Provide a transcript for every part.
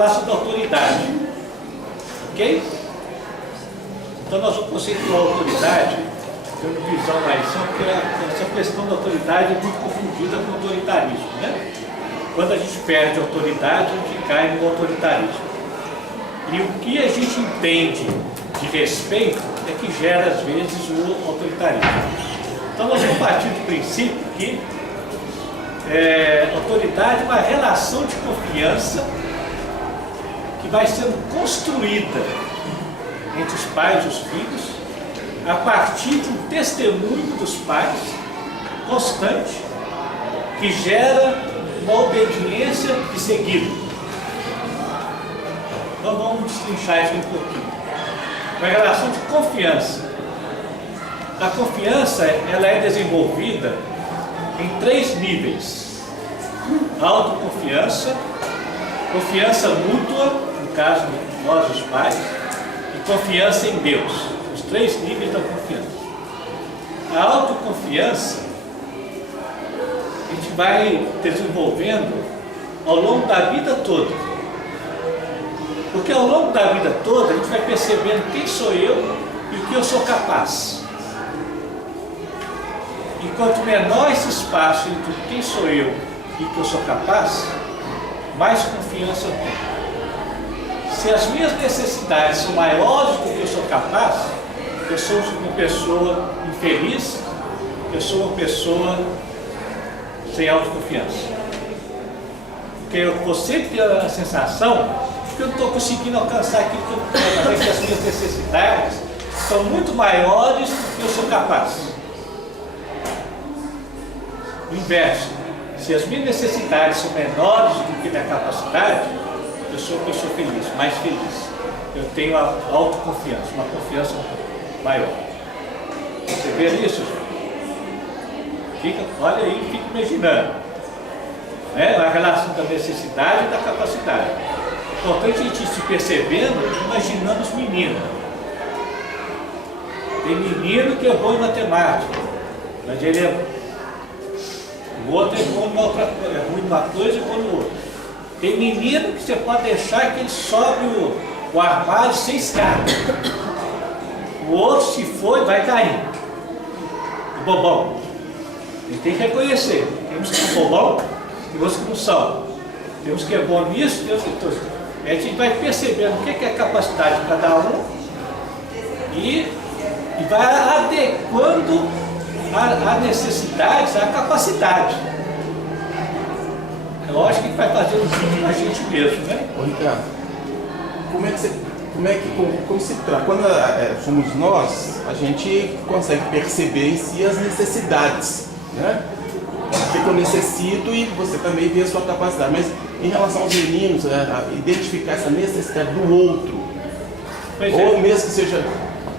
falar sobre autoridade. Ok? Então nós vamos conceituar a autoridade, tendo visão na lição, porque essa questão da autoridade é muito confundida com o autoritarismo, né? Quando a gente perde a autoridade, a gente cai no autoritarismo. E o que a gente entende de respeito é que gera, às vezes, o autoritarismo. Então nós vamos partir do princípio que autoridade é uma relação de confiança que vai sendo construída entre os pais e os filhos a partir de um testemunho dos pais constante que gera uma obediência de seguido. Então vamos destrinchar isso um pouquinho. Uma relação de confiança. A confiança ela é desenvolvida em 3 níveis: autoconfiança, confiança mútua, no caso de nós os pais, e confiança em Deus. Os 3 níveis da confiança. A autoconfiança a gente vai desenvolvendo ao longo da vida toda. Porque ao longo da vida toda a gente vai percebendo quem sou eu e o que eu sou capaz. E quanto menor esse espaço entre quem sou eu e o que eu sou capaz, mais confiança eu tenho. Se as minhas necessidades são maiores do que eu sou capaz, eu sou uma pessoa infeliz, eu sou uma pessoa sem autoconfiança. Porque eu vou sempre ter a sensação que eu não estou conseguindo alcançar aquilo que eu quero fazer, que as minhas necessidades são muito maiores do que eu sou capaz. O inverso, se as minhas necessidades são menores do que a minha capacidade, eu sou uma pessoa feliz, mais feliz. Eu tenho a autoconfiança, uma confiança maior. Você vê isso? Olha aí, fica imaginando. A relação da necessidade e da capacidade. É importante a gente se percebendo, imaginando os meninos. Tem menino que é bom em matemática, mas ele o outro é bom em outra coisa, é ruim numa coisa e bom no outro. Tem menino que você pode deixar que ele sobe o armário sem escada. O outro, se for, vai cair. O bobão. Ele tem que reconhecer. Temos que são bobão e outros que não são. Temos que é bom nisso, temos que todos. A gente vai percebendo o que é a capacidade de cada um e vai adequando a necessidade, a capacidade. É lógico que vai fazer a gente mesmo, né? Ô, Ricardo, como se trata? Quando somos nós, a gente consegue perceber em si as necessidades, né? O que eu necessito e você também vê a sua capacidade. Mas em relação aos meninos, identificar essa necessidade do outro, ou mesmo que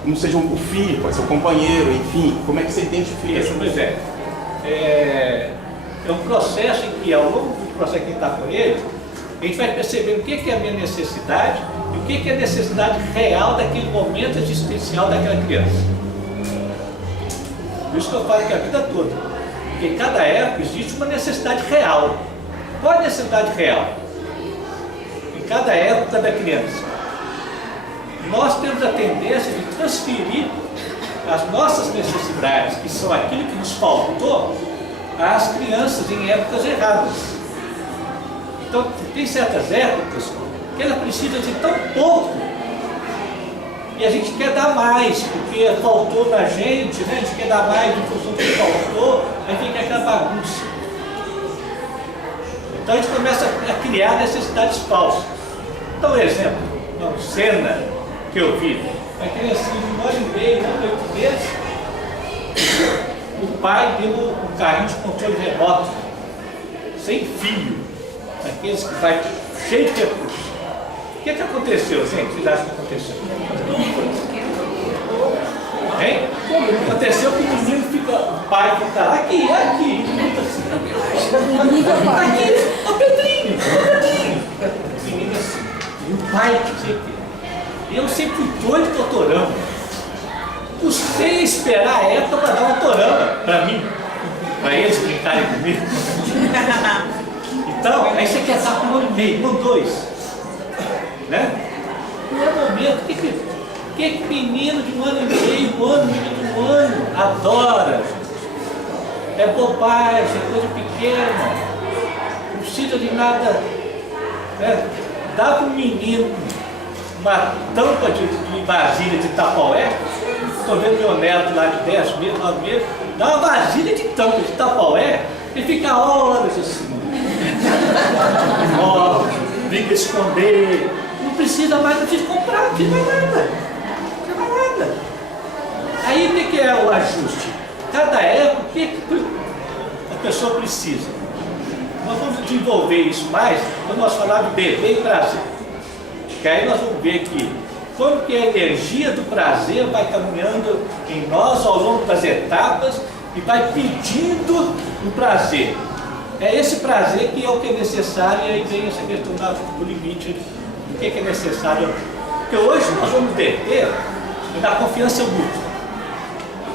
não seja o filho, pode ser o companheiro, enfim, como é que você identifica isso? Pois é um processo em que, ao longo do processo que a gente está com ele, a gente vai percebendo o que é a minha necessidade e o que é a necessidade real daquele momento existencial daquela criança. Por isso que eu falo que a vida toda, porque em cada época existe uma necessidade real. Qual é a necessidade real? Em cada época da criança. Nós temos a tendência de transferir as nossas necessidades, que são aquilo que nos faltou, às crianças em épocas erradas. Então, tem certas épocas que ela precisa de tão pouco e a gente quer dar mais, porque faltou na gente, né? A gente quer dar mais em função do que faltou, aí fica aquela bagunça. Então a gente começa a criar necessidades falsas. Então, exemplo, uma cena que eu vi, uma criancinha de 1 ano e meio, 8 meses, o pai deu um carrinho de controle remoto, sem fio, aqueles que vai cheio de recursos. O que aconteceu, gente? Vocês acham que aconteceu? Hein? Aconteceu que o menino fica, o pai fica lá, aqui, aqui, ó Pedrinho, o menino assim, e o pai que tinha que. Eu sempre fui doido com autorama. Custei esperar a época para dar uma autorama para mim, para eles brincarem comigo. Então, aí você quer estar com 1 ano e meio, com 2. né? Não é momento. Que menino de 1 ano e meio, menino de 1 ano, adora, gente. É bobagem, é coisa pequena, não precisa de nada, né? Dá para um menino uma tampa de vasilha de Tupperware. Estou vendo meu neto lá de 10 meses, 9 meses, dá uma vasilha de tampa de Tupperware e fica horas assim. Ó, fica esconder. Não precisa mais, não precisa comprar, não precisa mais nada. Não precisa mais nada. Aí o que é o ajuste? Cada época, o que a pessoa precisa? Nós vamos desenvolver isso mais quando nós falarmos de bebê e prazer. Que aí nós vamos ver que como que a energia do prazer vai caminhando em nós ao longo das etapas e vai pedindo o prazer. É esse prazer que é o que é necessário, e aí vem essa questão do limite, do que é necessário. Porque hoje nós vamos deter na confiança mútua.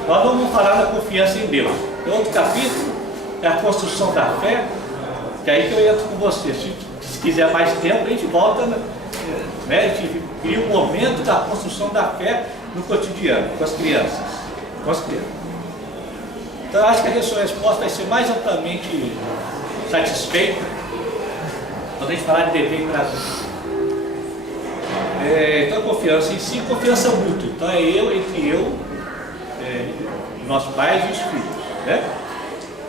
Nós não vamos falar da confiança em Deus. Tem outro capítulo, é a construção da fé, que é aí que eu entro com você. Se quiser mais tempo, a gente volta, né? A gente cria um momento da construção da fé no cotidiano, com as crianças. Então eu acho que a sua resposta vai ser mais amplamente satisfeita quando a gente falar de dever e prazer. Então confiança em si, confiança mútua. Então é entre eu, nossos pais e os filhos, né?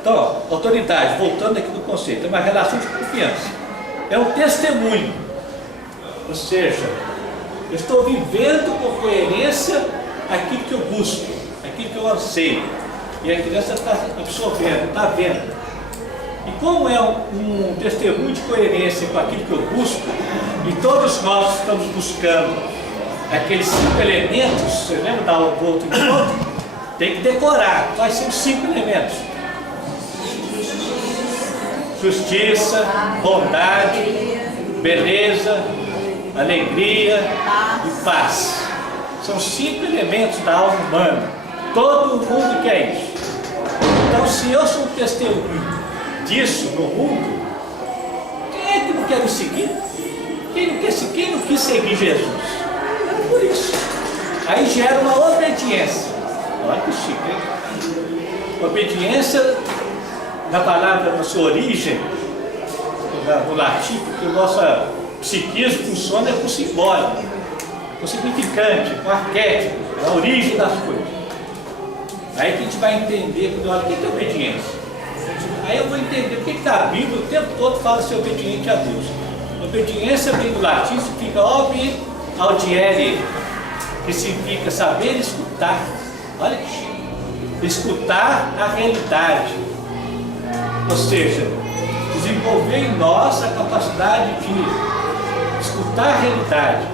Então, autoridade, voltando aqui no conceito, é uma relação de confiança. É um testemunho. Ou seja, eu estou vivendo com coerência aquilo que eu busco, aquilo que eu anseio. E a criança está absorvendo, está vendo. E como é um testemunho de coerência com aquilo que eu busco, e todos nós estamos buscando aqueles 5 elementos, você lembra da outro encontro? Tem que decorar. Quais são os 5 elementos? Justiça, bondade, beleza, alegria e paz. São 5 elementos da alma humana. Todo mundo quer isso. Então, se eu sou um testemunho disso no mundo, quem é que não quer me seguir? Quem não quis seguir Jesus? É por isso. Aí gera uma obediência. Olha que chique, hein? Obediência, na palavra, na sua origem, no latim, porque o nosso psiquismo funciona com simbólico, com significante, com arquétipo, a origem das coisas. Aí que a gente vai entender, quando olha, o que é obediência? Aí eu vou entender porque que a Bíblia o tempo todo fala ser obediente a Deus. Obediência vem do latim, significa obi audiere, que significa saber escutar. Olha que chique. Escutar a realidade. Ou seja, desenvolver em nós a capacidade de escutar a realidade.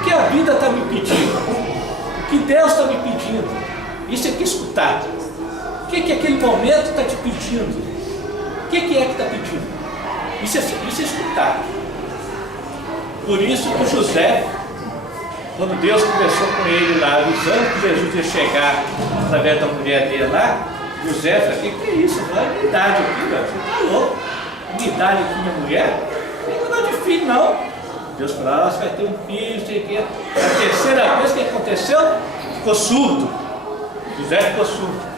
O que a vida está me pedindo? O que Deus está me pedindo? Isso é que escutar. O que aquele momento está te pedindo? O que é que está pedindo? Isso é escutar. Por isso que o José, quando Deus conversou com ele lá, avisando que Jesus ia chegar através da mulher dele lá, José falou, o que é isso? Não é minha idade aqui, velho. Você está louco? Minha idade aqui, minha mulher? Não é de filho, não. Deus falou, você vai ter um filho, sei que. A terceira vez que aconteceu, ficou surdo. José ficou surdo.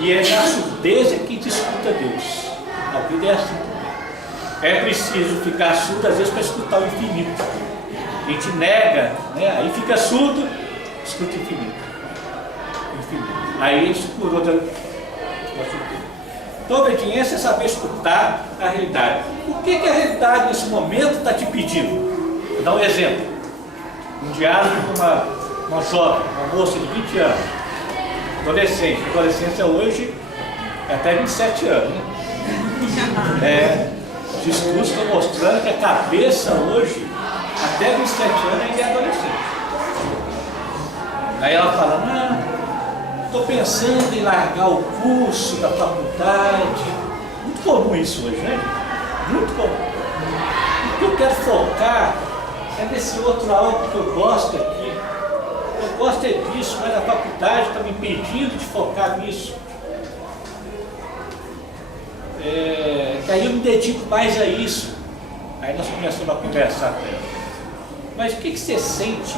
E é na surdez que a gente escuta Deus. A vida é assim também. É preciso ficar surdo, às vezes, para escutar o infinito. A gente nega, né? Aí fica surdo, escuta o infinito. Aí ele se curou da surdez. Então, a obediência é saber escutar a realidade. O que a realidade nesse momento está te pedindo? Vou dar um exemplo. Um diálogo com uma jovem, uma moça de 20 anos, adolescente. A adolescência hoje é até 27 anos. Né? Os estudos estão mostrando que a cabeça hoje, até 27 anos, ainda é adolescente. Aí ela fala, estou pensando em largar o curso da faculdade. Muito comum isso hoje, né? Muito comum. O que eu quero focar é nesse outro algo que eu gosto aqui. Eu gosto é disso, mas a faculdade está me impedindo de focar nisso. Que aí eu me dedico mais a isso. Aí nós começamos a conversar com ela. Mas o que você sente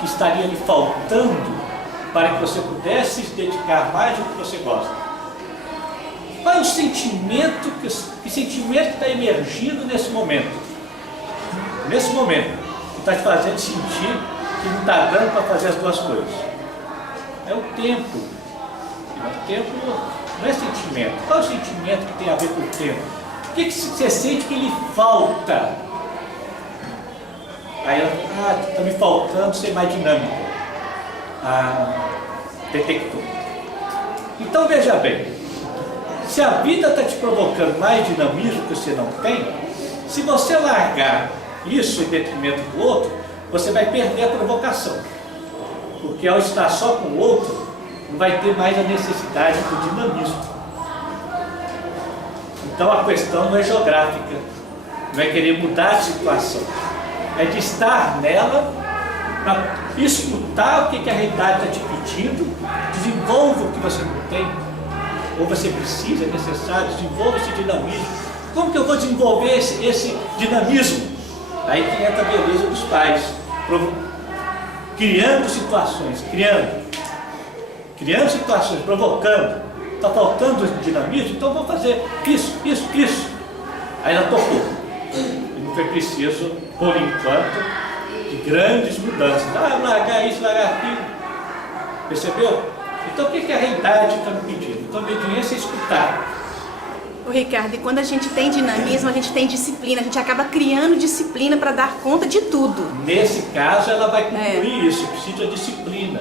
que estaria lhe faltando para que você pudesse se dedicar mais ao que você gosta? Qual é o sentimento, que sentimento está emergindo nesse momento? Nesse momento, que está te fazendo sentir que não está dando para fazer as duas coisas? É o tempo. O tempo não é sentimento. Qual é o sentimento que tem a ver com o tempo? O que você sente que lhe falta? Aí ela fala, está me faltando ser mais dinâmico. Detectou. Então veja bem, se a vida está te provocando mais dinamismo que você não tem, se você largar isso em detrimento do outro, você vai perder a provocação. Porque ao estar só com o outro, não vai ter mais a necessidade do dinamismo. Então a questão não é geográfica, não é querer mudar a situação, é de estar nela para escutar o que a realidade está te pedindo, desenvolva o que você não tem, ou você precisa, é necessário, desenvolva esse dinamismo. Como que eu vou desenvolver esse dinamismo? Aí que entra a beleza dos pais, criando situações, criando situações, provocando. Está faltando dinamismo, então vou fazer isso. Aí ela tocou. E não foi preciso, por enquanto, de grandes mudanças. Largar isso, largar aquilo. Percebeu? Então o que a realidade está me pedindo? Então a obediência é escutar. Ô Ricardo, e quando a gente tem dinamismo, a gente tem disciplina, a gente acaba criando disciplina para dar conta de tudo. Nesse caso ela vai concluir isso, precisa de disciplina.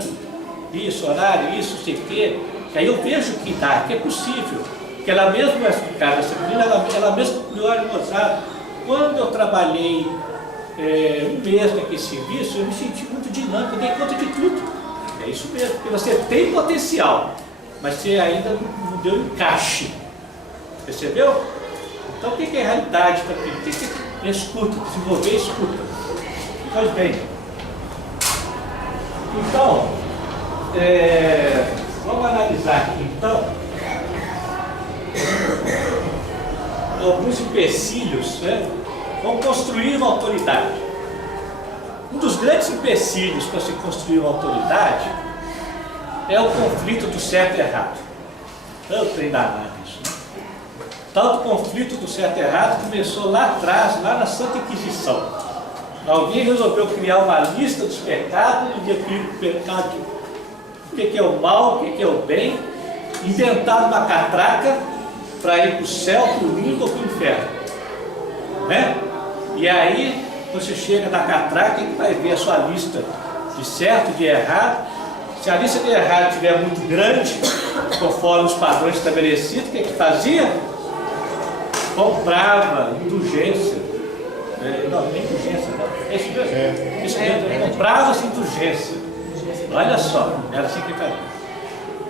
Isso, horário, isso, sei o quê. Que aí eu vejo que dá, que é possível. Que ela mesma vai explicar a disciplina, ela mesma me olha mostrado. Quando eu trabalhei um mês naquele serviço, eu me senti muito dinâmico, eu dei conta de tudo. É isso mesmo, porque você tem potencial, mas você ainda não deu encaixe. Percebeu? Então o que é a realidade para mim? Tem que escuta, desenvolver escuta. Pois bem. Então, vamos analisar aqui então alguns empecilhos, né? Vamos construir uma autoridade. Um dos grandes empecilhos para se construir uma autoridade é o conflito do certo e errado. Tanto trem danado isso, né? Tal conflito do certo e errado começou lá atrás, lá na Santa Inquisição. Alguém resolveu criar uma lista dos pecados, o que é o mal, o que é o bem, inventaram uma catraca para ir para o céu, para o limbo ou para o inferno. Né? E aí você chega na catraca e vai ver a sua lista de certo e de errado. Se a lista de errado estiver muito grande, conforme os padrões estabelecidos, o que fazia? Comprava indulgência. Não, nem indulgência, não. É isso mesmo? Isso mesmo. Comprava-se indulgência. Olha só, era assim que fazia.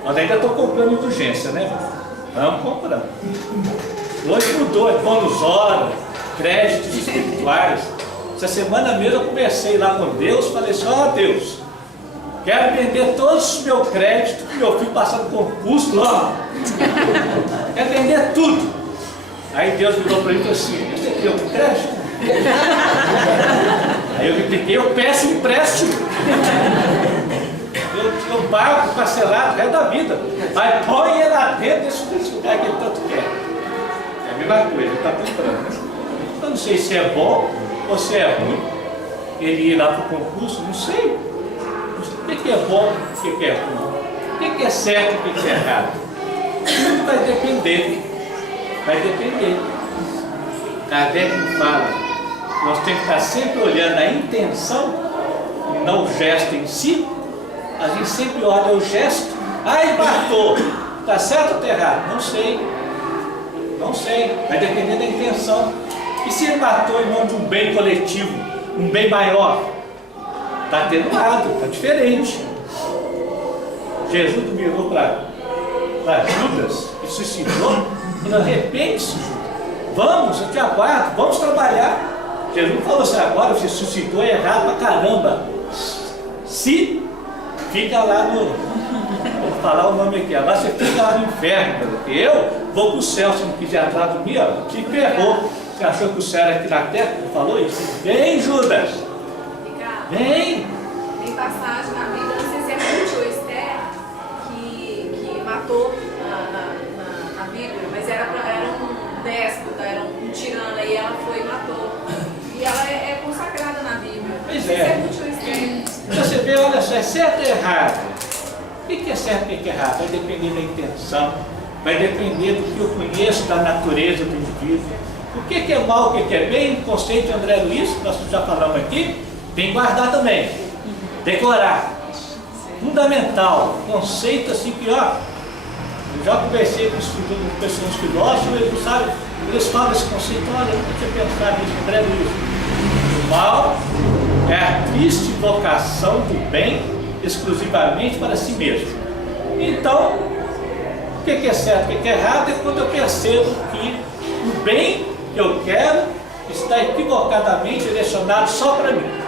Nós ainda estou comprando indulgência, né? Vamos comprando. Hoje mudou, é bônus hora, créditos espirituais. Essa semana mesmo eu conversei lá com Deus, falei assim, Deus, quero vender todos os meus créditos que meu filho passou no concurso logo. Quero vender tudo. Aí Deus virou para mim e falou assim, você criou um crédito? Aí eu repliquei, eu peço empréstimo. Eu pago parcelado o resto da vida. Aí põe ele lá dentro desse lugar que ele tanto quer. É a mesma coisa, ele está comprando. Eu não sei se é bom ou se é ruim. Ele ir lá para o concurso, não sei. O que é bom, o que é ruim? O que é certo, o que é errado? Tudo vai depender. Vai depender. Kardec fala, nós temos que estar sempre olhando a intenção e não o gesto em si. A gente sempre olha o gesto. Ele matou. Está certo ou está errado? Não sei. Não sei. Vai depender da intenção. E se ele matou em nome de um bem coletivo, um bem maior? Está atenuado, está diferente. Jesus mirou para Judas e suicidou. Quando arrepende-se, vamos, eu te aguardo, vamos trabalhar. Jesus não falou assim, agora você suscitou errado pra caramba. Se fica lá no. Vou falar o nome aqui, agora você fica lá no inferno, porque eu vou para o céu, se não quiser atrás de mim, te ferrou. Você achou que o céu era aqui na terra? Não falou isso? Vem, Judas! Bem, Tem passagem na Bíblia, não sei se é Ruth ou Esther, que matou na Bíblia, mas era um déspota, era um tirano, e ela foi e matou. E ela é consagrada na Bíblia. Pois Não sei é. se é Ruth ou Esther. você vê, olha só, é certo ou errado? O que é certo e o que é errado? Vai depender da intenção, vai depender do que eu conheço da natureza do indivíduo. O que é mal, o que é bem, o conceito de André Luiz, que nós já falamos aqui, tem que guardar também. Decorar. Fundamental. Conceito assim que, ó, eu já conversei com pessoas filósofos, eles não sabem, eles falam esse conceito, olha, eu nunca tinha pensado nisso, André Luiz. O mal é a triste vocação do bem exclusivamente para si mesmo. Então, o que é certo, o que é errado é quando eu percebo que o bem que eu quero está equivocadamente direcionado só para mim.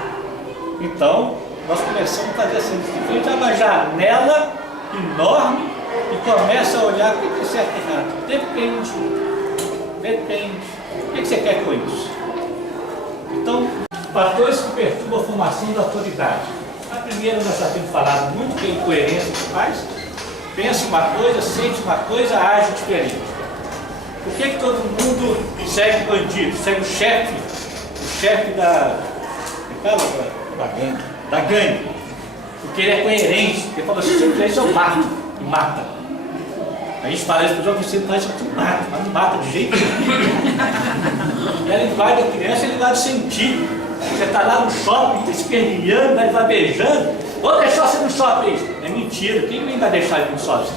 Então, nós começamos a fazer assim, a gente abre uma janela enorme e começa a olhar o que é certo e errado. Depende. O que você quer com isso? Então, fatores que perturbam a formação da autoridade. A primeira, nós já temos falado muito, que é a incoerência que faz. Pensa uma coisa, sente uma coisa, age diferente. Por que todo mundo segue o bandido, segue o chefe da gangue? Porque ele é coerente, ele fala assim, se eu fizer isso eu mato, e mata. A gente fala isso para os jovens, você faz isso, tu mata, mas não mata de jeito nenhum. E a linguagem da criança é a linguagem do sentido. Você está lá no shopping, está esperneando, vai beijando, vou deixar você no shopping. É mentira, quem vai deixar ele no shopping?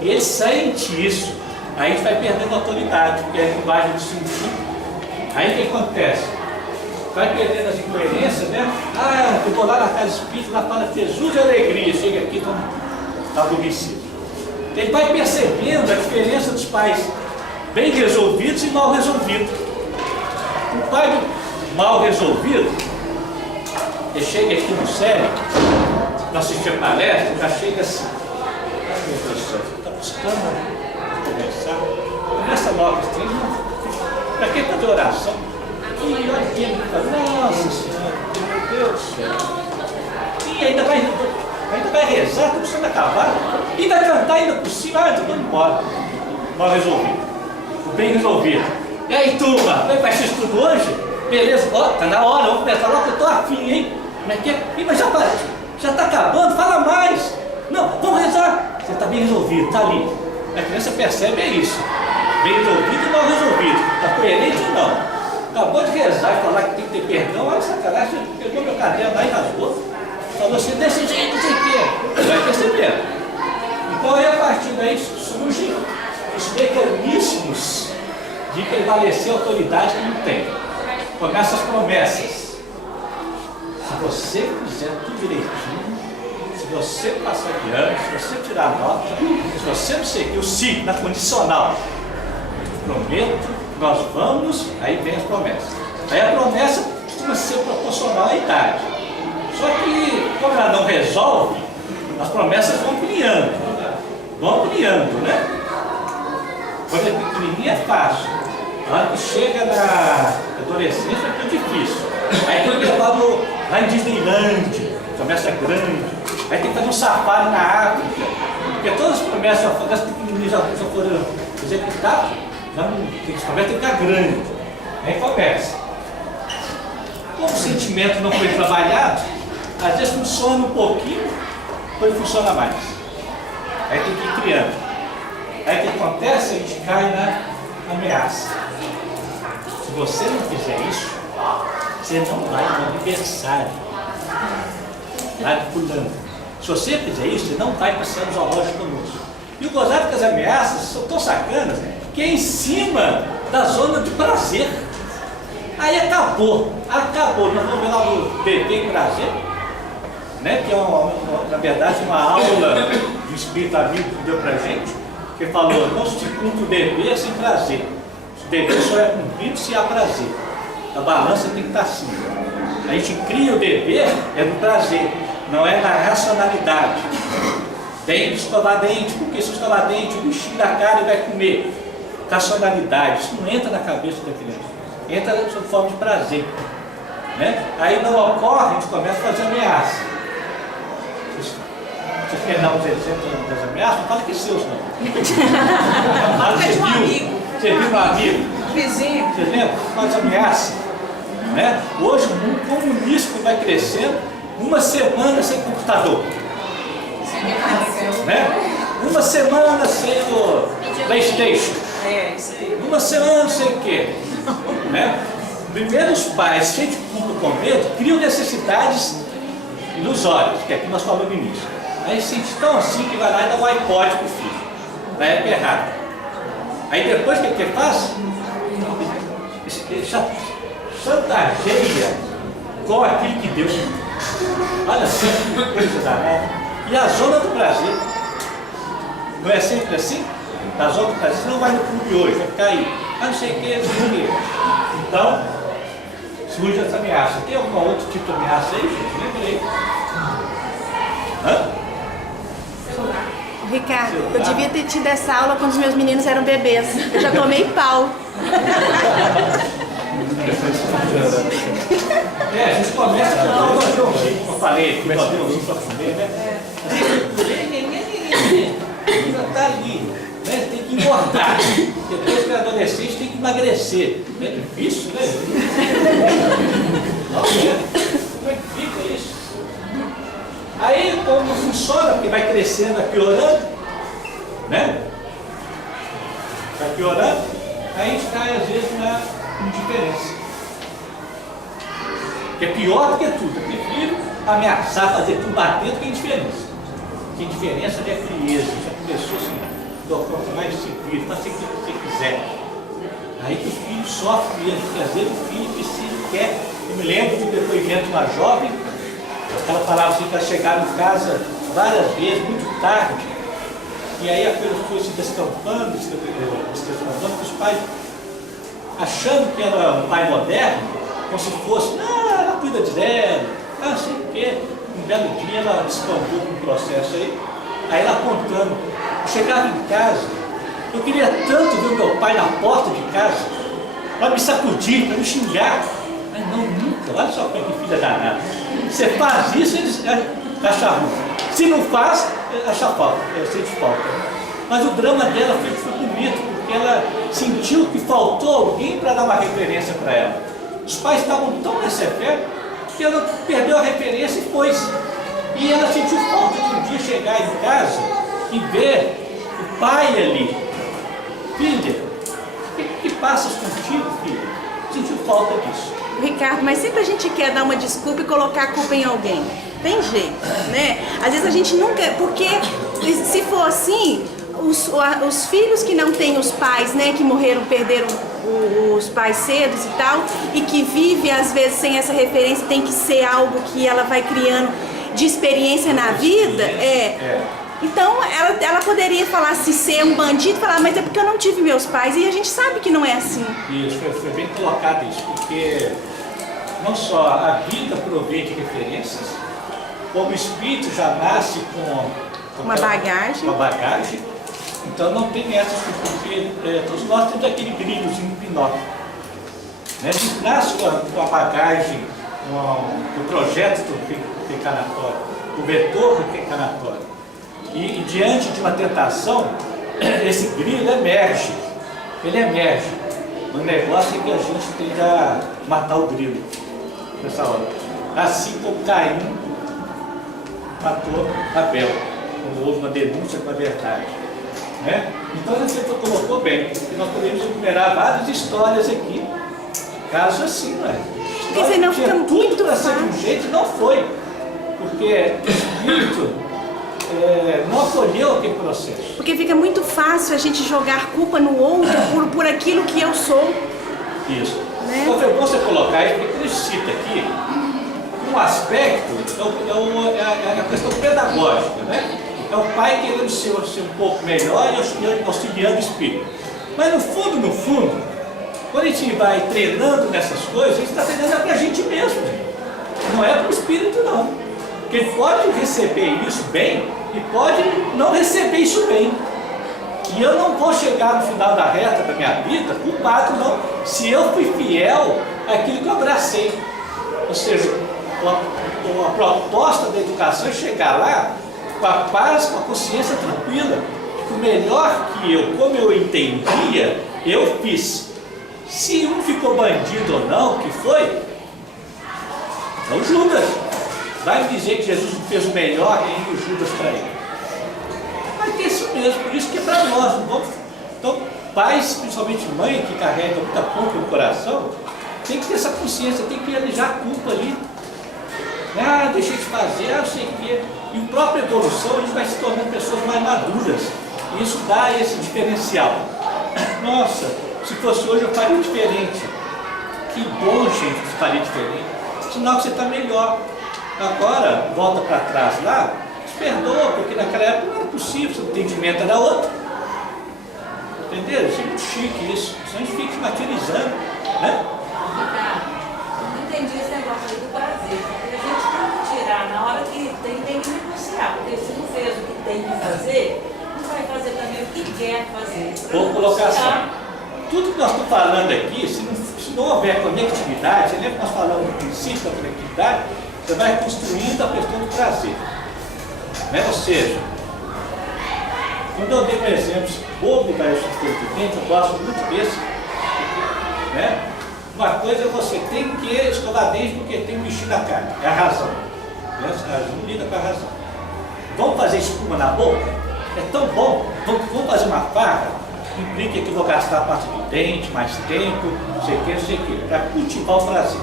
E ele sente isso. Aí a gente vai perdendo autoridade, porque é a linguagem do sentido. Aí o que acontece? Vai perdendo as incoerências, né? Ah, eu vou lá na casa espírita, lá fala Jesus e alegria, chega aqui, está adormecido. Ele vai percebendo a diferença dos pais bem resolvidos e mal resolvidos. O pai mal resolvido, ele chega aqui no cérebro, para assistir a palestra, já chega assim. Ai meu Deus do céu, você está buscando conversar? Começa logo assim, para que fazer oração? E olha aqui, ele fala, nossa Senhora, meu Deus do céu. E ainda vai rezar, está precisando acabar. E vai cantar ainda por cima, estou indo embora. Mal resolvido. Bem resolvido. E aí, turma, vai ser estudo hoje? Beleza, ó, tá na hora, vamos começar logo que eu estou afim, hein? Como é que é? Ih, mas já está acabando, fala mais. Não, vamos rezar. Você está bem resolvido, está ali. A criança percebe, é isso. Bem resolvido e mal resolvido. Está coerente ou não? Acabou de rezar e falar que tem que ter perdão, olha sacanagem, você pegou meu caderno lá e rasgou. Falou assim, desse jeito, não sei o quê. Vai perceber. Então aí a partir daí surgem os mecanismos de prevalecer a autoridade que não tem. Começam as promessas. Se você fizer tudo direitinho, se você passar adiante, se você tirar nota, se você não seguir o ciclo na condicional, prometo, nós vamos, aí vem as promessas. Aí a promessa costuma ser proporcional à idade. Só que, como ela não resolve, as promessas vão ampliando, né? Quando é pequenininha é fácil. Na hora que chega na adolescência é muito difícil. Aí tem que levar lá em Disneyland, promessa grande. Aí tem que fazer um safari na África. Porque todas as promessas das pequenininhas já foram executadas. As promessas tem que ficar grande. Aí começa. Como o sentimento não foi trabalhado, às vezes funciona um pouquinho, depois funciona mais. Aí tem que ir criando. Aí o que acontece? A gente cai na ameaça. Se você não fizer isso, você não vai no aniversário lá de fulano. Se você fizer isso, você não vai passear no zoológico conosco. E o gozado com as ameaças são tão sacanas que é em cima da zona de prazer. Aí acabou. Nós vamos ver lá no bebê prazer, né? Que é, na verdade, uma aula de espírito amigo que deu pra gente, que falou, não se cumpre o dever sem prazer. O dever só é cumprido se há prazer. A balança tem que estar assim. A gente cria o dever, é do prazer, não é da racionalidade. Tem que escovar dente, porque se escovar dente, o bichinho da cara vai comer. Racionalidade, isso não entra na cabeça da criança. Entra sob forma de prazer. Né? Aí não ocorre, a gente começa a fazer ameaça. Você quer dar uns exemplos das ameaças? Não fala que seus, não. Fala que de um amigo. Você viu um amigo? Vizinho. Você lembra? Faz ameaça. Né? Hoje o mundo comunístico vai crescendo, uma semana sem computador. Né? Uma semana sem o PlayStation. Isso aí. Uma semana não sei o quê. Né? Primeiro os pais, cheios de culpa com medo, criam necessidades ilusórias, que aqui nós falamos no início. Aí sente tão assim que vai lá e dá um iPod pro filho. Na época errada. Aí depois o que ele faz? Chantageia com aquilo que Deus. Olha só que coisa danada. E a zona do prazer. Não é sempre assim? Na zona do prazer, você não vai no clube hoje, vai ficar aí. Ah, não sei o que, não sei o que. Então, surge essa ameaça. Tem algum outro tipo de ameaça aí, gente? Lembrei. Hã? Ricardo, eu devia ter tido essa aula quando os meus meninos eram bebês. Eu já tomei pau. A gente começa com o aviãozinho, como eu falei, o aviãozinho para comer, né? Ainda está ali, né? Tem que engordar. Depois que é adolescente tem que emagrecer. É difícil, né? Não é? Como é que fica isso? Aí, como não funciona, porque vai crescendo, vai piorando, né? Vai piorando, aí a gente cai às vezes na indiferença. Que é pior do que tudo. Eu prefiro ameaçar, fazer tudo bater do que indiferença. Porque indiferença é frieza, já começou assim, do mais disciplina, faz o que você quiser. Aí que o filho sofre mesmo, porque às vezes o filho precisa, quer. Eu me lembro de um depoimento de uma jovem. Ela falava assim que ela chegava em casa várias vezes, muito tarde, e aí a coisa foi se descampando, porque os pais, achando que era um pai moderno, como se fosse, ela cuida de dela, não sei o quê. Um belo dia ela descampou com um processo aí ela contando, eu chegava em casa, eu queria tanto ver o meu pai na porta de casa, para me sacudir, para me xingar. Mas não, nunca. Olha só que filha danada. Você faz isso, eles acham ruim. Se não faz, acha falta, sente falta. Mas o drama dela foi bonito, porque ela sentiu que faltou alguém para dar uma referência para ela. Os pais estavam tão nessa fé que ela perdeu a referência e foi. E ela sentiu falta de um dia chegar em casa e ver o pai ali. Filha, o que passas contigo, filha? Sentiu falta disso. Ricardo, mas sempre a gente quer dar uma desculpa e colocar a culpa em alguém. Tem jeito, né? Às vezes a gente nunca... Porque se for assim, os filhos que não têm os pais, né? Que morreram, perderam os pais cedos e tal, e que vivem às vezes sem essa referência, tem que ser algo que ela vai criando de experiência na vida. Então ela poderia falar assim, ser um bandido, falar, mas é porque eu não tive meus pais, e a gente sabe que não é assim. Isso, foi bem colocado isso, porque não só a vida provém de referências, como o espírito já nasce com uma bagagem. Então não tem essas, porque todos nós temos aquele brilhozinho no Pinóquio. Né? A gente nasce com a bagagem, com o projeto do reencarnatório, o vetor reencarnatório. E diante de uma tentação, esse brilho emerge. Ele emerge. O negócio é que a gente tende a matar o brilho nessa hora. Assim como Caim matou Abel, quando houve uma denúncia com a verdade. Né? Então você colocou bem, que nós podemos enumerar várias histórias aqui. Caso assim, não é? Porque senão fica muito para ser de um jeito, não foi. Porque o espírito não acolheu aquele processo. Porque fica muito fácil a gente jogar culpa no outro por aquilo que eu sou. Isso. Né? Então foi bom você colocar isso, porque ele cita aqui um aspecto, é a questão pedagógica, né? É o pai querendo ser um pouco melhor e auxiliando o espírito. Mas no fundo, quando a gente vai treinando nessas coisas, a gente está treinando para a gente mesmo. Não é para o espírito, não. Porque ele pode receber isso bem e pode não receber isso bem. E eu não vou chegar no final da reta da minha vida culpado, não, se eu fui fiel àquilo que eu abracei. Ou seja, a proposta da educação é chegar lá com a paz, com a consciência tranquila. O melhor que eu, como eu entendia, eu fiz. Se um ficou bandido ou não, o que foi? É o Judas. Vai me dizer que Jesus fez o melhor que ainda o Judas para ele. Vai ter isso mesmo, por isso que é para nós. Não vamos... Então, pais, principalmente mãe, que carrega muita culpa no coração, tem que ter essa consciência, tem que alijar a culpa ali. Ah, deixei de fazer, eu sei o quê. E a própria evolução, a gente vai se tornando pessoas mais maduras. E isso dá esse diferencial. Nossa, se fosse hoje eu faria diferente. Que bom, gente, que faria diferente. Sinal que você está melhor. Agora, volta para trás lá, se perdoa, porque naquela época não era possível, o entendimento era outro. Entenderam? Isso é muito chique isso. Senão a gente fica materializando, né? Eu não entendi esse negócio aí do prazer. Porque a gente tem que tirar na hora que tem que negociar. Porque se não fez o que tem que fazer, não vai fazer também o que quer fazer. Boa colocação. Tudo que nós estamos falando aqui, se não houver conectividade, você lembra que nós falamos no princípio da conectividade, você vai construindo a questão do prazer. Né? Ou seja, quando eu dei um exemplo bobo da existência, eu gosto muito desse. Né? Uma coisa é você tem que escovar dente porque tem um bichinho na cara, é a razão. Né? A razão lida com a razão. Vamos fazer espuma na boca? É tão bom. Vamos fazer uma farra? Implica que eu vou gastar a parte do dente, mais tempo, não sei o que, para cultivar o prazer.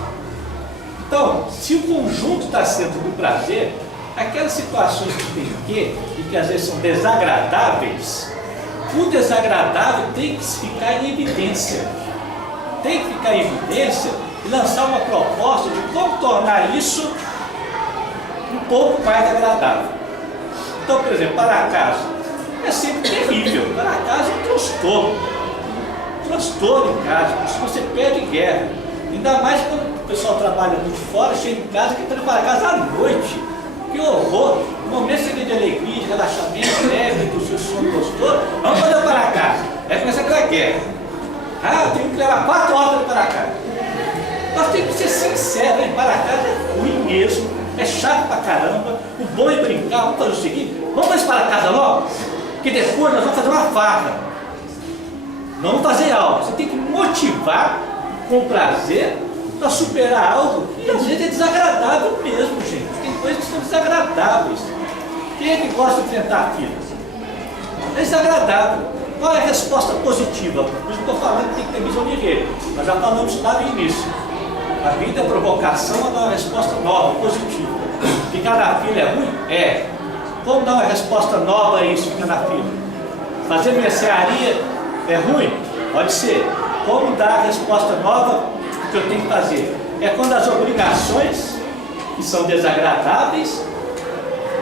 Então, se o conjunto está sendo do prazer, aquelas situações que tem que, e que às vezes são desagradáveis, o desagradável tem que ficar em evidência. Tem que ficar em evidência e lançar uma proposta de como tornar isso um pouco mais agradável. Então, por exemplo, para casa é sempre terrível. Para casa é um transtorno. Transtorno em casa, se você perde guerra. Ainda mais quando o pessoal trabalha muito fora, chega em casa, quer para casa à noite. Que horror! No momento de alegria, de relaxamento, leve, do seu sono gostoso, vamos fazer para casa. Aí começa aquela guerra. Ah, eu tenho que levar 4 horas para casa. Nós temos que ser sinceros, hein? Para casa é ruim mesmo, é chato pra caramba. O bom é brincar, vamos fazer o seguinte, vamos fazer para casa logo, que depois nós vamos fazer uma farra. Não vamos fazer algo, você tem que motivar com prazer para superar algo que às vezes é desagradável mesmo, gente. Tem coisas que são desagradáveis. Quem é que gosta de enfrentar aquilo? É desagradável. Qual é a resposta positiva? Por isso que eu estou falando que tem que ter visão de rede. Nós já falamos lá no início. A vida é provocação a dar uma resposta nova, positiva. Ficar na fila é ruim? É. Como dar uma resposta nova a isso, ficar na fila? Fazer mercearia é ruim? Pode ser. Como dar a resposta nova que eu tenho que fazer? É quando as obrigações, que são desagradáveis,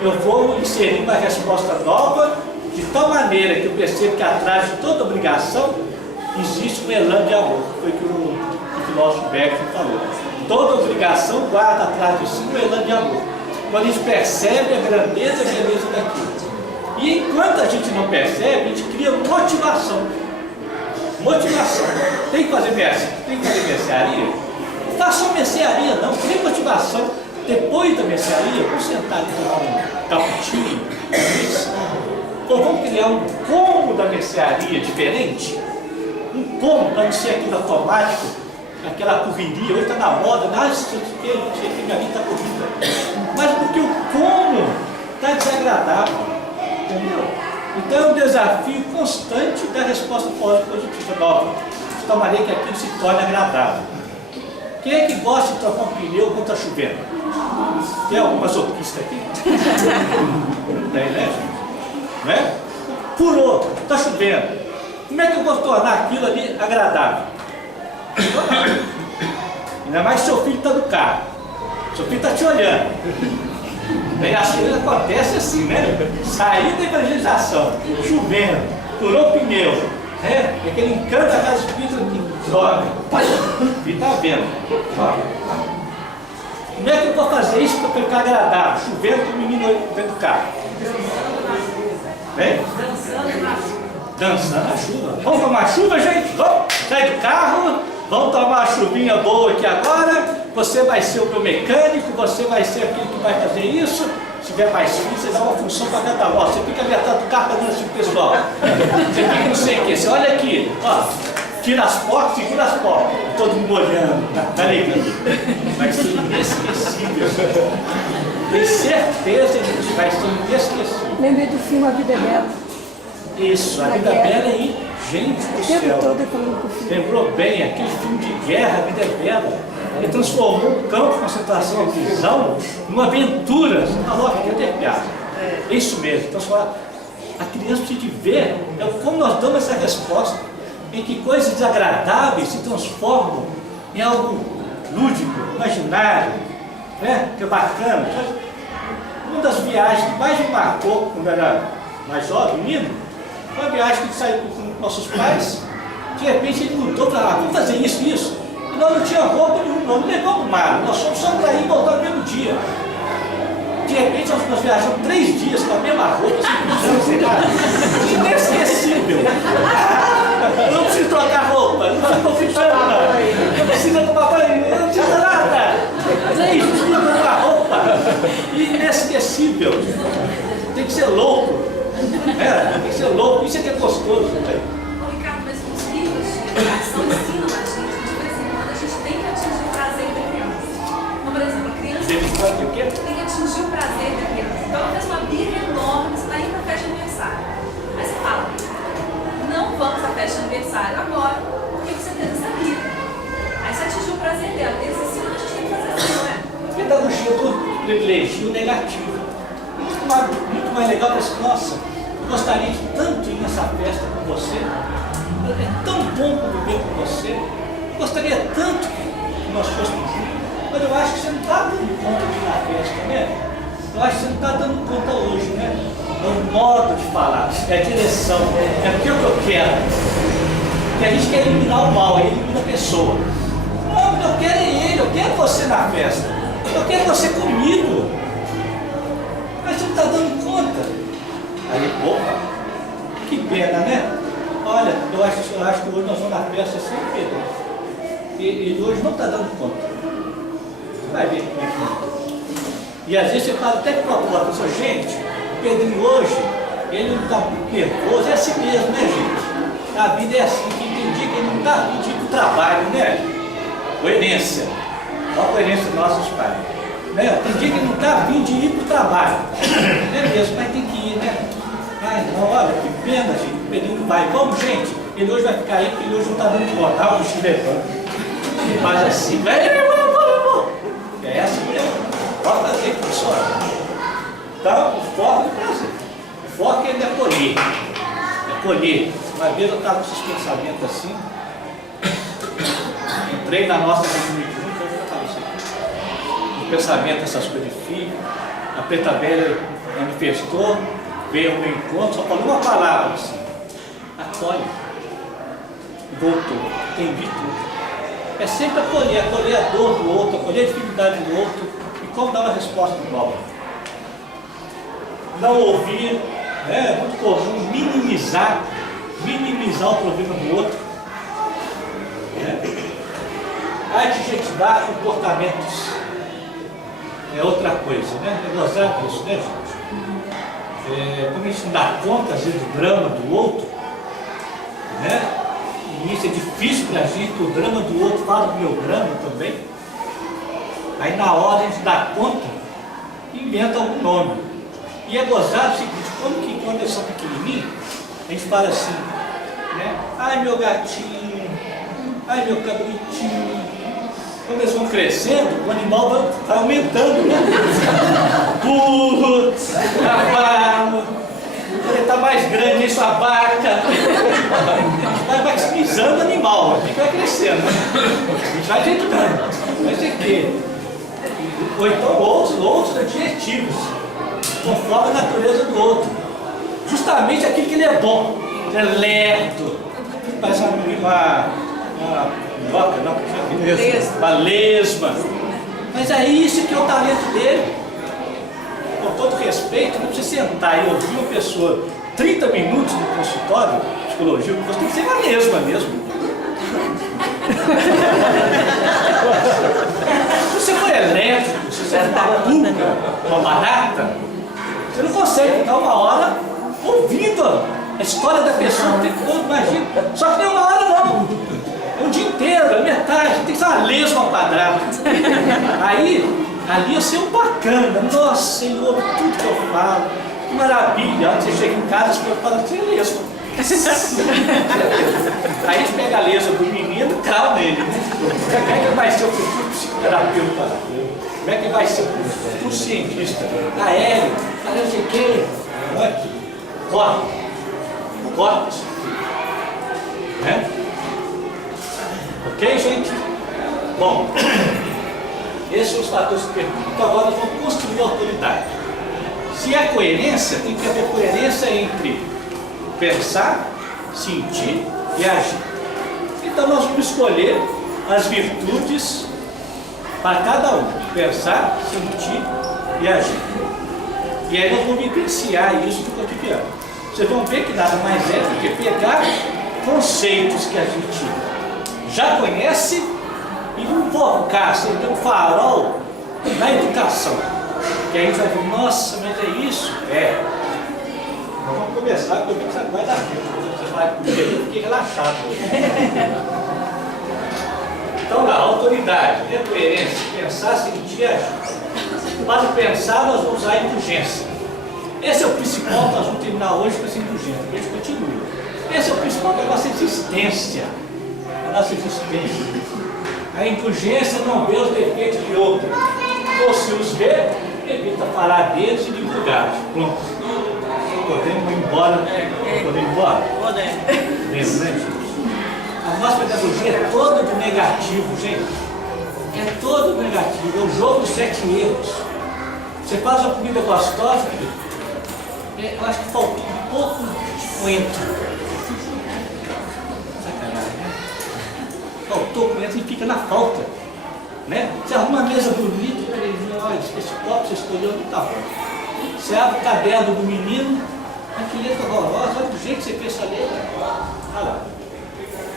eu vou inserir uma resposta nova, de tal maneira que eu percebo que atrás de toda obrigação existe um elan de amor. Foi o que o filósofo Beckett falou. Toda obrigação guarda atrás de si um elan de amor. Quando a gente percebe a grandeza e a beleza daquilo. E enquanto a gente não percebe, a gente cria motivação. Motivação. Tem que fazer mercearia? Não faça só mercearia não, cria motivação. Depois da mercearia, vamos sentar e tomar um cappuccino. Ou vamos criar um como da mercearia diferente? Um como para não ser aquilo automático, aquela correria, hoje está na moda, minha vida está corrida. Mas porque o como está desagradável. Entendeu? Então é um desafio constante da resposta positiva nova, de tal maneira que aquilo se torne agradável. Quem é que gosta de trocar um pneu quando está chovendo? Tem algum masoquista aqui? Não tem, né, gente? Né? Furou, está chovendo. Como é que eu vou tornar aquilo ali agradável? Ainda mais se seu filho está no carro. Seu filho está te olhando. Daí as coisas acontecem assim, né? Sair da evangelização, chovendo, furou o pneu, né? E aquele encanto da casa espírita que droga. E está vendo. Como é que eu vou fazer isso para ficar agradável? Chovendo com o menino dentro do carro. Vem? Dançando na chuva. Dançando na chuva. Vamos tomar chuva, gente? Vamos sair do carro, vamos tomar uma chuvinha boa aqui agora. você vai ser o meu mecânico, você vai ser aquele que vai fazer isso. Se tiver mais filho, você dá uma função para cada um. Ó, você fica metade do carro fazendo assim pro pessoal. Você fica não sei o quê. Você olha aqui, ó, tira as portas, segura as portas. Todo mundo olhando, tá alegria. Vai ser inesquecível. Tenho certeza que vai ser inesquecível. Lembrei do filme A Vida é Bela. Isso, a vida bela aí, gente do O tempo céu. todo eu falando com o filho. Lembrou bem, aquele filme de guerra, A Vida é Bela. Ele transformou o campo de concentração e prisão numa aventura. Você falou, aqui é piada. É isso mesmo. Então, a criança precisa de ver como nós damos essa resposta, em que coisas desagradáveis se transformam em algo lúdico, imaginário, né? Que é bacana. Uma das viagens que mais me marcou quando eu era mais jovem, menino, foi uma viagem que saiu com nossos pais. De repente ele mudou para lá, vamos fazer isso, isso. E nós não tínhamos roupa nenhuma, não levamos nada. Nós fomos só para ir e voltar no mesmo dia. De repente nós viajamos 3 dias com a mesma roupa, sem nada. Inesquecível. Eu não preciso trocar roupa, não preciso confitando, não precisa tomar banho, não precisa nada. 3 dias com a roupa. Inesquecível. Tem que ser louco. Tem que ser louco, isso é que é gostoso. Ricardo, mas os livros de educação ensinam a gente, de vez em quando a gente tem que atingir o prazer da criança. Então, por exemplo, a criança tem que atingir o prazer da criança. Então ela fez uma birra enorme, você está indo para a festa de aniversário. Aí você fala, não vamos à festa de aniversário agora, porque você teve essa birra. Aí você atingiu o prazer dela. Eles ensinam a gente tem que fazer assim, não é? Pedagogia do privilégio negativo. Muito mais legal para esse, nossa, eu gostaria de tanto ir nessa festa com você, é tão bom conviver com você, eu gostaria tanto que nós fôssemos juntos, mas eu acho que você não está dando conta de ir na festa, né? Eu acho que você não está dando conta hoje, né? É um modo de falar, é a direção, é porque o que eu quero. Porque a gente quer eliminar o mal, aí elimina a pessoa. Não, eu quero é ele, eu quero você na festa, eu quero você comigo. Mas você não está dando conta. Aí, opa, que pena, né? Olha, eu acho que hoje nós vamos na festa sem Pedro. E ele hoje não está dando conta. Vai ver como é que é. E às vezes você fala até que propõe, pessoa, gente, o Pedrinho hoje, ele não está muito nervoso, é assim mesmo, né, gente? A vida é assim, que tem dia que ele não está pedindo trabalho, né? Coerência. Olha a coerência dos nossos pais. Né? Tem dia que ele não está vindo de ir para o trabalho. É mesmo, mas tem que ir, né? Ai, não, olha, que pena, gente. O Pedrinho não vai. Vamos, gente. Ele hoje vai ficar aí, porque ele hoje não está dando conta. Ah, o bicho levanta. Ele faz assim, vamos. É assim mesmo. Pode fazer, professor. Então, o foco é prazer. O foco é acolher. É colher. Uma vez eu estava com esses pensamentos assim. Entrei na nossa comunidade. Pensamento, essas coisas de filho, a Preta Velha manifestou, veio ao meu encontro, só falou uma palavra assim, acolhe, voltou, entendi tudo. É sempre acolher a dor do outro, acolher a dificuldade do outro e como dar uma resposta igual. Não ouvir, é muito comum minimizar o problema do outro. Adjetivar comportamentos. É outra coisa, né? É gozar disso, né, gente? Como a gente não dá conta, às vezes, do drama do outro, né? E isso é difícil pra gente, o drama do outro fala do meu drama também. Aí, na hora, a gente dá conta e inventa algum nome. E é gozar o seguinte, quando eles são pequenininhos, a gente fala assim, né? Ai, meu gatinho, ai, meu cabritinho. Quando eles vão crescendo, o animal vai aumentando, né? Putz, cavalo, ele está mais grande, isso, a vaca. Vai maximizando o animal, vai crescendo. E vai educando. Vai ser quê? Ou então outros adjetivos, conforme a natureza do outro. Justamente aquilo que ele é bom, ele é lerdo, parece uma lesma. Mas é isso que é o talento dele. Com todo respeito, não precisa sentar e ouvir uma pessoa 30 minutos no consultório de psicologia, você tem que ser uma lesma mesmo. uma barata, você não consegue ficar uma hora ouvindo a história da pessoa o tempo todo, imagina. Só que nem uma hora não. É um dia inteiro, a metade, tem que ser uma lesma quadrada. Aí, ali eu sei um bacana, nossa, Senhor, tudo que eu falo, que maravilha. Quando você chega em casa, você fala que você é lesma. Aí a gente pega a lesma do menino e crava nele. Como é que vai ser o futuro psicoterapeuta? Como é que vai ser o futuro cientista? Aéreo, não sei o quê. Corte. Né? Ok, gente? Bom, esses são os fatores que perguntam. Então agora nós vamos construir a autoridade. Se é coerência, tem que haver coerência entre pensar, sentir e agir. Então nós vamos escolher as virtudes para cada um. Pensar, sentir e agir. E aí nós vamos vivenciar isso no cotidiano. Vocês vão ver que nada mais é do que pegar conceitos que a gente já conhece e invocar, acender um farol na educação. Que aí a gente vai ver, nossa, mas é isso? É. Nós vamos começar, porque eu vi que você vai dar tempo. Você vai comigo, eu fiquei relaxado. Então lá, autoridade, coerência, pensar, sentir e agir. Para pensar, nós vamos usar a indulgência. Esse é o principal, nós vamos terminar hoje com essa indulgência, a gente continua. Esse é o principal, é a nossa existência. A nossa existência. A indulgência não vê os defeitos de outro. Ou se os vê, evita falar deles e divulgar. Pronto. Podemos ir embora. Podemos ir embora? Podemos. Mesmo, né, gente? A nossa pedagogia é toda do negativo, gente. É todo do negativo. É o jogo dos 7 erros. Você faz uma comida gostosa, eu acho que faltou um pouco de coentro. Sacanagem, né? Faltou coentro e fica na falta. Né? Você arruma uma mesa bonita, olha, esse copo você escolheu não está bom. Você abre o caderno do menino, que letra horrorosa, olha do jeito que você fez essa letra. Olha lá.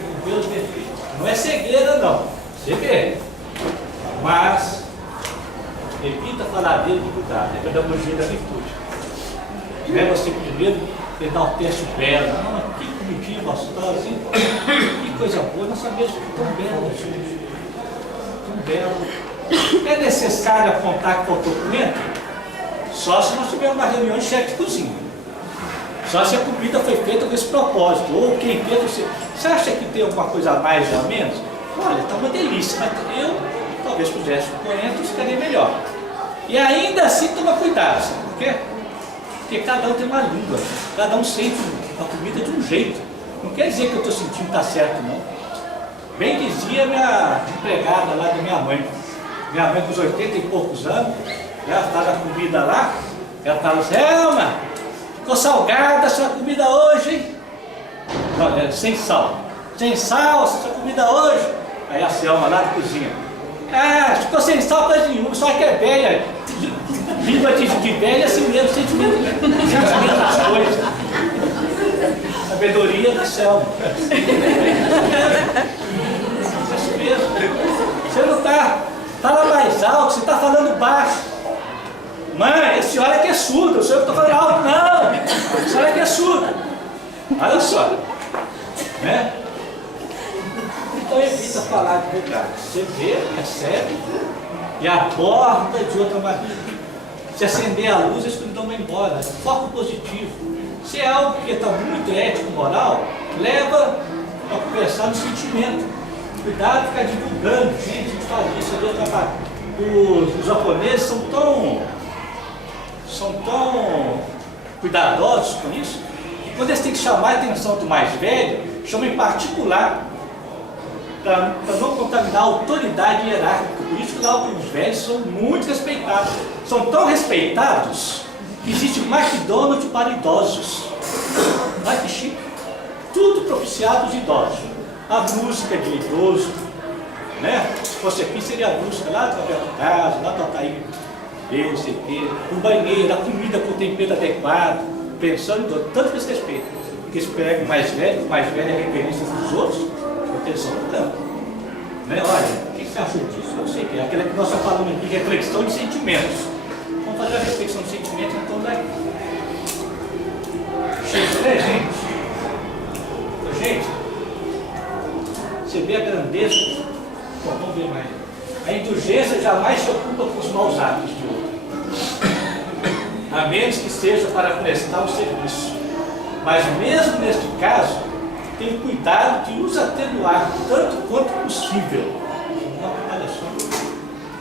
Não vê os defeitos. Não é cegueira, não. Você vê. Mas evita falar dele de cuidado. É a pedagogia da virtude. Né? Você primeiro enaltece o belo. Que comidinha gostosa, hein? Que coisa boa. Nossa mesa ficou tão bela, gente. Tão bela. É necessário apontar que faltou coentro? Só se nós tivermos uma reunião de chefe de cozinha. Só se a comida foi feita com esse propósito. Ou quem fez você acha que tem alguma coisa a mais ou a menos? Olha, está uma delícia, mas eu talvez pusesse o coentro, ficaria melhor. E ainda assim toma cuidado, sabe por quê? Porque cada um tem uma língua, cada um sente a comida de um jeito. Não quer dizer que eu estou sentindo que está certo, não. Bem dizia minha empregada lá da minha mãe. Minha mãe com os 80 e poucos anos, ela faz a comida lá, ela fala assim, Elma, ficou salgada a sua comida hoje, hein? Não, sem sal. Sem sal a sua comida hoje. Aí a Selma lá da cozinha. Ah, ficou sem sal coisa nenhuma, só que é velha. Língua de velha assim mesmo, sentimento das coisas. Sabedoria da Selma. Isso mesmo. Você não está, fala mais alto, você está falando baixo. Mãe, a senhora que é surda, o senhor que está falando alto, não. A senhora que é surda. Olha só. Né? Então evita falar de verdade. Você vê, recebe e aborda de outra maneira. Se acender a luz, a escuridão vai embora. Foco positivo. Se é algo que está muito ético, moral, leva a conversar no sentimento. Cuidado de ficar divulgando. Gente, a gente faz isso, de outra parte. Os japoneses são tão cuidadosos com isso, que quando eles têm que chamar a atenção do mais velho, chamam em particular, para não contaminar a autoridade hierárquica. Por isso que lá os velhos são muito respeitados. São tão respeitados que existe McDonald's para idosos. Olha que chique. Tudo propiciado aos idosos. A música de idoso, né? Se fosse aqui seria a música lá do Alberto Carlos, lá do Altair, não sei o quê. O banheiro, a comida com tempero adequado, pensando em todo, tanto que eles respeitam. Porque eles pegam o mais velho é referência dos outros, porque eles são do campo. Né? Olha, o que você acha disso? Eu sei que é aquela que nós estamos falando aqui, reflexão de sentimentos. Vamos fazer a A indulgência jamais se ocupa com os maus hábitos de outro, a menos que seja para prestar o serviço. Mas mesmo neste caso, tem cuidado de os atenuar tanto quanto possível. Olha só,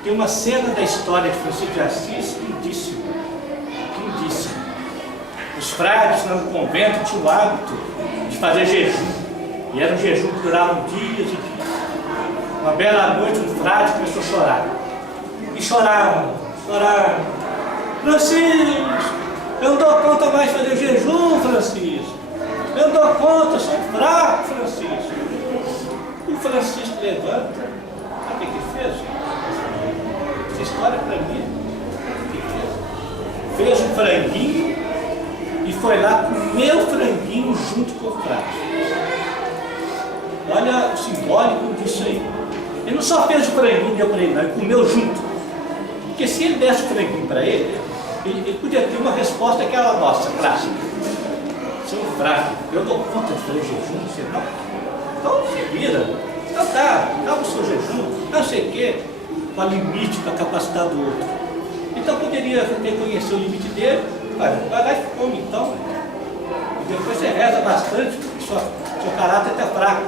tem uma cena da história de Francisco de Assis lindíssima. Os frades no convento tinham o hábito de fazer jejum, e era um jejum que durava dias e dias. Uma bela noite, um frade começou a chorar, e choraram. Francisco, eu não dou conta mais de fazer jejum, Francisco. Eu não dou conta, eu sou fraco, Francisco. E o Francisco levanta, sabe o que ele fez? Essa história para mim, o que ele fez? Fez um franguinho e foi lá comer o franguinho junto com o frade. Olha o simbólico disso aí. Ele não só fez o franguinho e deu para ele, não, ele comeu junto. Porque se ele desse o franguinho para ele, ele podia ter uma resposta aquela nossa, clássica. Seu fraco, eu dou conta de fazer jejum, você não? Então se vira. Então tá, acaba o seu jejum, não sei o quê, com limite para capacidade do outro. Então poderia reconhecer o limite dele, vai lá e come então. E depois você reza bastante, seu caráter é até fraco.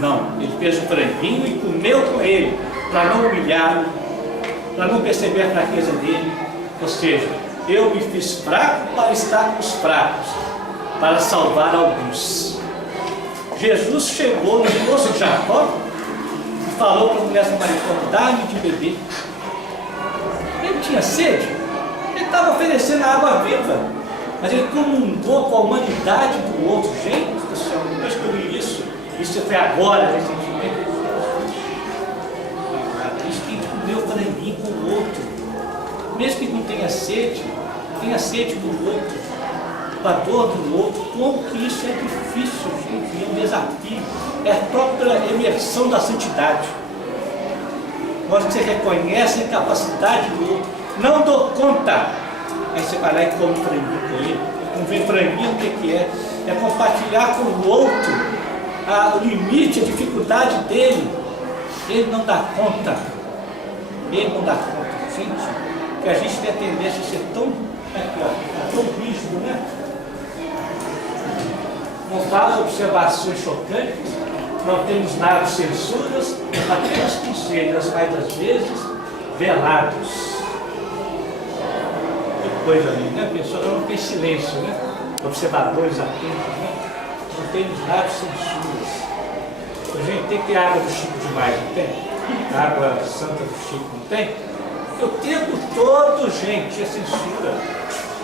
Não, ele fez o franguinho e comeu com ele, para não humilhá-lo, para não perceber a fraqueza dele. Ou seja, eu me fiz fraco para estar com os fracos, para salvar alguns. Jesus chegou no poço de Jacó e falou para a mulher samaritana: dá-me de beber. Ele tinha sede, ele estava oferecendo a água viva, mas ele comungou com a humanidade do outro. Gente do céu, depois que eu li isso foi agora, recentemente. Isso tem que comer o franguinho com o outro. Mesmo que não tenha sede do outro, com a dor do outro. Como que isso é difícil, gente, é um desafio, é a própria emersão da santidade. Quando você reconhece a incapacidade do outro, não dou conta, aí você vai lá e come franguinho com ele. Não vê franguinho, o que é? É compartilhar com o outro o limite, a dificuldade dele. Ele não dá conta, gente. Que a gente tem a tendência a ser tão rígido, né? Não faz observações chocantes, não temos nada de censuras, apenas conselhos, mais das vezes, velados. Que coisa ali, né? A pessoa não tem silêncio, né? Observadores atentos, né? Não temos nada de censuras. A gente tem que ter água do Chico demais, não tem? Água santa do Chico, não tem? O tempo todo, gente, é censura.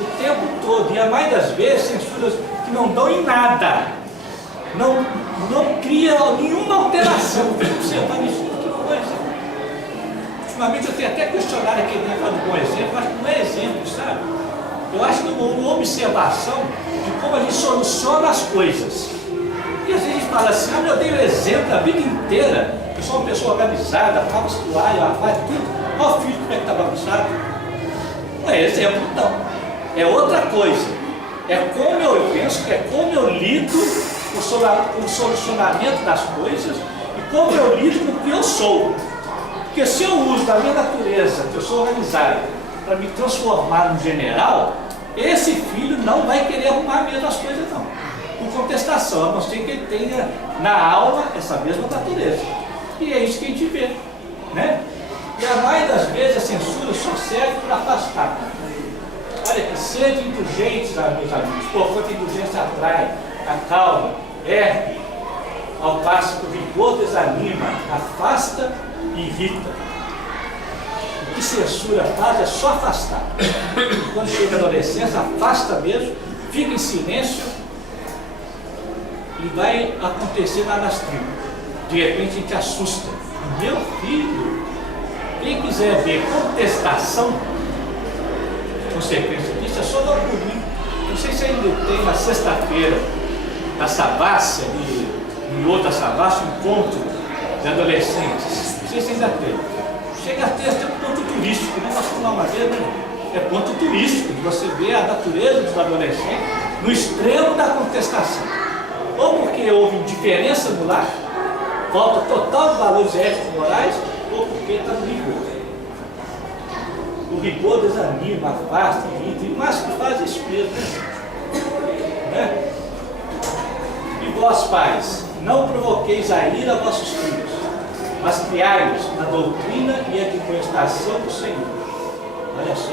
O tempo todo. E a maioria das vezes, censuras que não dão em nada. Não cria nenhuma alteração. Observando isso, que coisa. Ultimamente eu tenho até questionado aquele negócio do bom exemplo. Eu acho que não é exemplo, sabe? Eu acho que é uma observação de como a gente soluciona as coisas. E às vezes a gente fala assim: eu dei o exemplo a vida inteira. Eu sou uma pessoa organizada, lava as toalhas, faz tudo. Olha o filho como é que está bagunçado. Não é exemplo, não. É outra coisa. É como eu penso, é como eu lido com o solucionamento das coisas e como eu lido com o que eu sou. Porque se eu uso da minha natureza, que eu sou organizado, para me transformar num general, esse filho não vai querer arrumar mesmo as coisas, não. Por contestação, a não ser que ele tenha na alma essa mesma natureza. E é isso que a gente vê, né? E a maioria das vezes a censura só serve para afastar. Olha aqui, sede indulgentes, meus amigos, porquanto a indulgência atrai, acalma, ergue, ao passo que o vigor desanima, afasta e irrita. O que censura faz é só afastar. Quando chega a adolescência, afasta mesmo, fica em silêncio e vai acontecer lá nas tribos. De repente a gente assusta. Meu filho, quem quiser ver contestação, consequência disso, é só dar um pulinho. Não sei se ainda tem na sexta-feira, na Savassi, em outra Savassi, um encontro de adolescentes. Não sei se ainda tem. Chega a ter até um ponto turístico, né? Nós falamos uma vez, né? É ponto turístico, de você ver a natureza dos adolescentes no extremo da contestação. Ou porque houve indiferença no lar, falta total de valores éticos e morais, ou rigor desanima, afasta, irrita, e mais que faz isso mesmo, né? E vós, pais, não provoqueis a ira a vossos filhos, mas criai-os na doutrina e admoestação do Senhor. Olha só.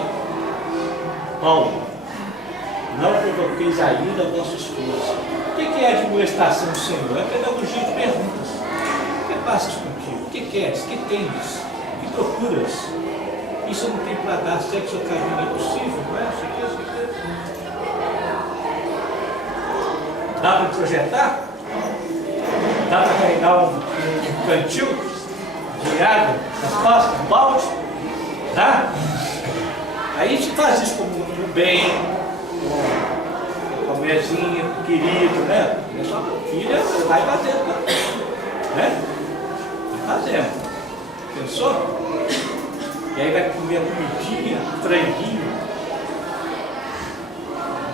Paulo, não provoqueis a ira a vossos filhos. O que é a admoestação do Senhor? É a pedagogia de perguntas. O que passas contigo? O que queres? O que tens? O que procuras? Isso não tem para dar, segue seu caminho, é possível, não é? Dá para projetar? Dá para carregar um cantil de água nas costas, um balde? Dá? Aí a gente faz isso como um bem, com a mulherzinha, querido, né? É só filha, vai fazendo, né? Vai fazendo. Pensou? E aí vai comer a comidinha, franguinho.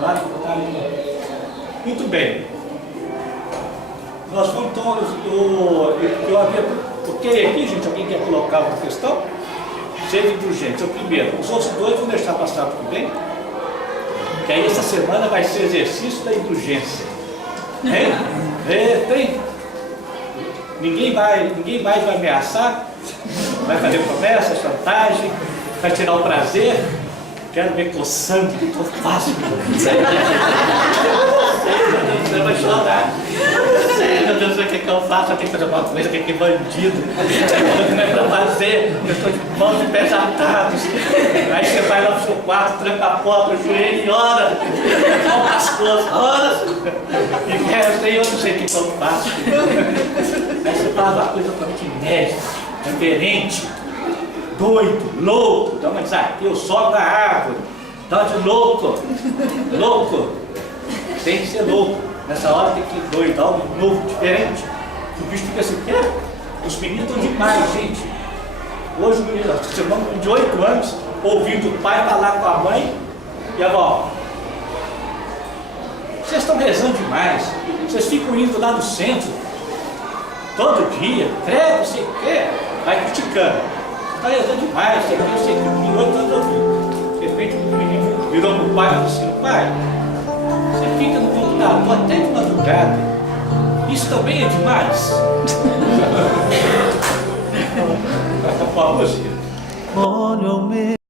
Lá no caminho. Muito bem. Nós vamos então, eu havia, porque aqui, gente, alguém quer colocar uma questão? Seja indulgente. O primeiro, os outros dois vão deixar passar para o bem, que aí essa semana vai ser exercício da indulgência. Hein? Tem? Ninguém mais vai ameaçar, vai fazer promessa, chantagem, vai tirar o prazer. Quero ver coçando, que estou fácil. Você vai chorar. Meu Deus, o que eu faço? Eu tenho que fazer alguma coisa, que bandido. Não é para fazer, eu estou de mãos e pés atados. Aí você vai lá pro seu quarto, tranca a porta, o joelho e ora. Volta as coisas, ora. E resta, e eu não sei o que eu faço. Aí você faz uma coisa totalmente inédita, diferente. Doido, louco, dá uma desafio, sobe na árvore, dá de louco, tem que ser louco, nessa hora tem que ir doido, dá algo novo, diferente, o bicho fica assim, quê? Os meninos estão demais, gente, hoje o menino, seu irmão de 8 anos, ouvindo o pai falar com a mãe e a avó, vocês estão rezando demais, vocês ficam indo lá no centro, todo dia, credo, sei o quê, vai criticando. Está rezando demais, você aqui, eu sei que o menino está ouvindo. De repente o menino virou para o pai e disse assim, pai, você fica no computador até de madrugada. Isso também é demais? Olha o meu.